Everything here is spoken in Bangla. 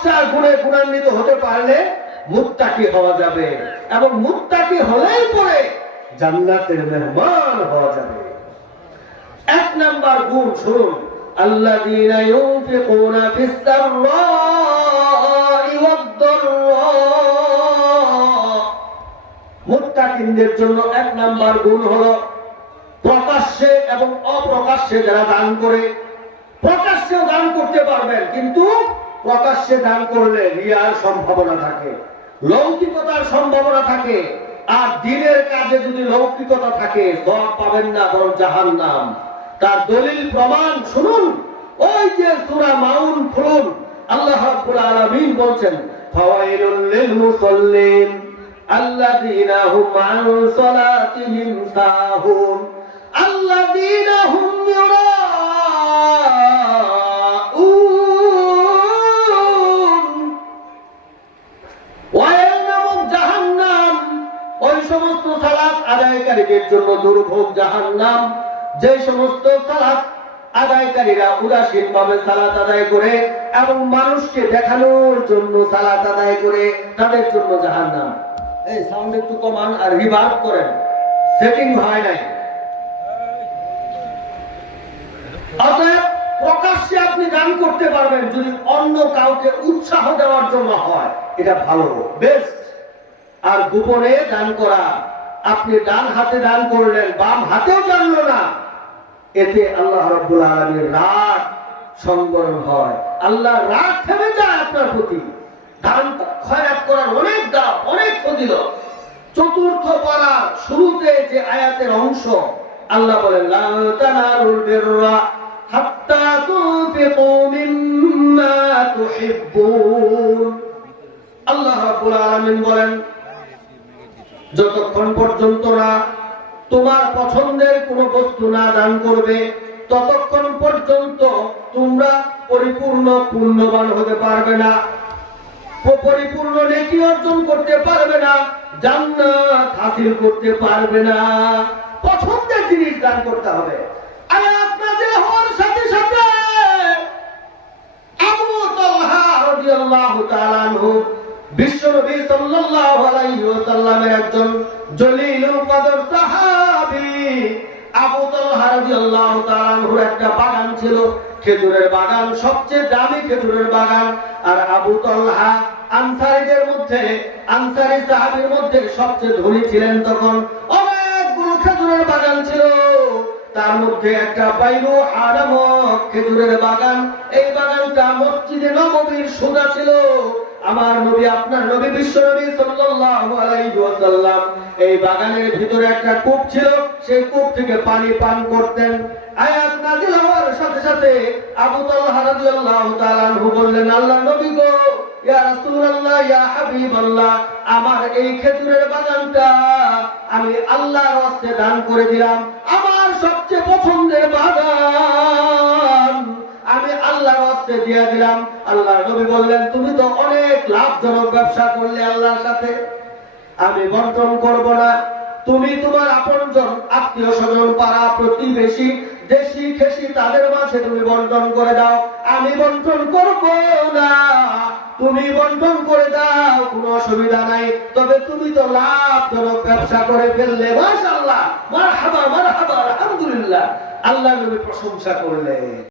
দশটা গুণে গুণান্বিত হতে পারলে মুত্তাকি হওয়া যাবে এবং মুত্তাকি হলেই পরে জান্নাতের মেহমান হওয়া যাবে এক নাম্বার গুণ শুনুন الذين ينفقون في السراء والضراء মুত্তাকিনদের জন্য এক নাম্বার গুণ হলো প্রকাশ্যে এবং অপ্রকাশ্যে যারা দান করে প্রকাশ্যে দান করতে পারবেন, কিন্তু প্রকাশ্যে দান করলে রিয়ার সম্ভাবনা থাকে, লৌকিকতার সম্ভাবনা থাকে, আর দিনের কাজে যদি লৌকিকতা থাকে সব পাবেন না, বরং জাহান নাম তার দলিল প্রমাণ, শুনুন। ওই যে সুরা মাউন ফুলুন আল্লাহ রাব্বুল আলামিন বলছেন, ফাওয়াইলুল লিল মুসাল্লিন আল্লাযীনা হুম আন সালাতিহিম সাহুন। আল্লাযীনা হুম ইউরা আদায়কারীদের জন্য দুর্ভোগ জাহান্নাম। যে সমস্ত সালাত আদায়কারীরা উদাসীন ভাবে সালাত আদায় করে এবং মানুষকে দেখানোর জন্য সালাত আদায় করে, তাদের জন্য জাহান্নাম। এই সাউন্ড একটু কমান আর রিভার্ব করেন। সেটিং হয় নাই। অতএব প্রকাশ্যে আপনি দান করতে পারবেন যদি অন্য কাউকে উৎসাহ দেওয়ার জন্য হয়। এটা ভালো বেস্ট আর গোপনে দান করা। আপনি ডান হাতে দান করলেন, বাম হাতেও জানলো না। এতে আল্লাহ রাব্বুল আলামিনের রাগ সংবরণ হয়। আল্লাহ রাগ থেমে যায় আপনার প্রতি। দান খয়াত করার অনেক দাম অনেক ফজিলত। চতুর্থ পারা শুরুতে যে আয়াতের অংশ, আল্লাহ বলেন আল্লাহ রাব্বুল আলামিন বলেন যতক্ষণ পর্যন্ত না তোমার পছন্দের কোনো বস্তু না দান করবে, ততক্ষণ পর্যন্ত তোমরা পরিপূর্ণ পূর্ণবান হতে পারবে না। পরিপূর্ণ নেকি অর্জন করতে পারবে না, জান্নাত হাসিল করতে পারবে না। পছন্দের জিনিস দান করতে হবে। আয়াত নাযিল হওয়ার সাথে সাথে বিশ্বনবী সাল্লাল্লাহু আলাইহি ওয়াসাল্লামের একজন জলিলুল কদর সাহাবী আবু তালহা রাদিয়াল্লাহু তাআলা আনহুর একটা বাগান ছিল। খেজুরের বাগান, সবচেয়ে দামি খেজুরের বাগান। আর আবু তালহা আনসারীদের মধ্যে সাহাবীর মধ্যে সবচেয়ে ধনী ছিলেন তখন। অনেকগুলো খেজুরের বাগান ছিল। তার মধ্যে একটা বাইরু আরামক খেজুরের বাগান। এই বাগানটা মসজিদে সোজা ছিল। আমার নবী, আপনার নবী বিশ্ব নবী সাল্লাল্লাহু আলাইহি ওয়াসাল্লাম, এই বাগানের ভিতরে একটা কূপ ছিল, সেই কূপ থেকে পানি পান করতেন। আয়াত নাযিল হওয়ার সাথে সাথে আবু তালহা রাদিয়াল্লাহু তাআলা বললেন আল্লাহর নবী গো, ইয়া রাসূলুল্লাহ, ইয়া হাবিবাল্লাহ, আমার এই খেজুরের বাগানটা আমি আল্লাহর হস্তে দান করে দিলাম। আমার সবচেয়ে পছন্দের বাগান আল্লাহর হস্তে দিয়ে দিলাম। আল্লাহ নবী বললেন, তুমি তো অনেক লাভজনক ব্যবসা করলে আল্লাহর সাথে। আমি বন্টন করব না। তুমি তোমার আপনজন, আত্মীয় স্বজন, পাড়া প্রতিবেশী, দেশি খেসি তাদের মাঝে তুমি বন্টন করে দাও। আমি বন্টন করব না। তুমি বন্টন করে দাও, কোনো অসুবিধা নাই। তবে তুমি তো লাভজনক ব্যবসা করে ফেললে, মাশাআল্লাহ। মারহাবা মারহাবা, আলহামদুলিল্লাহ। আল্লাহ নবী প্রশংসা করলে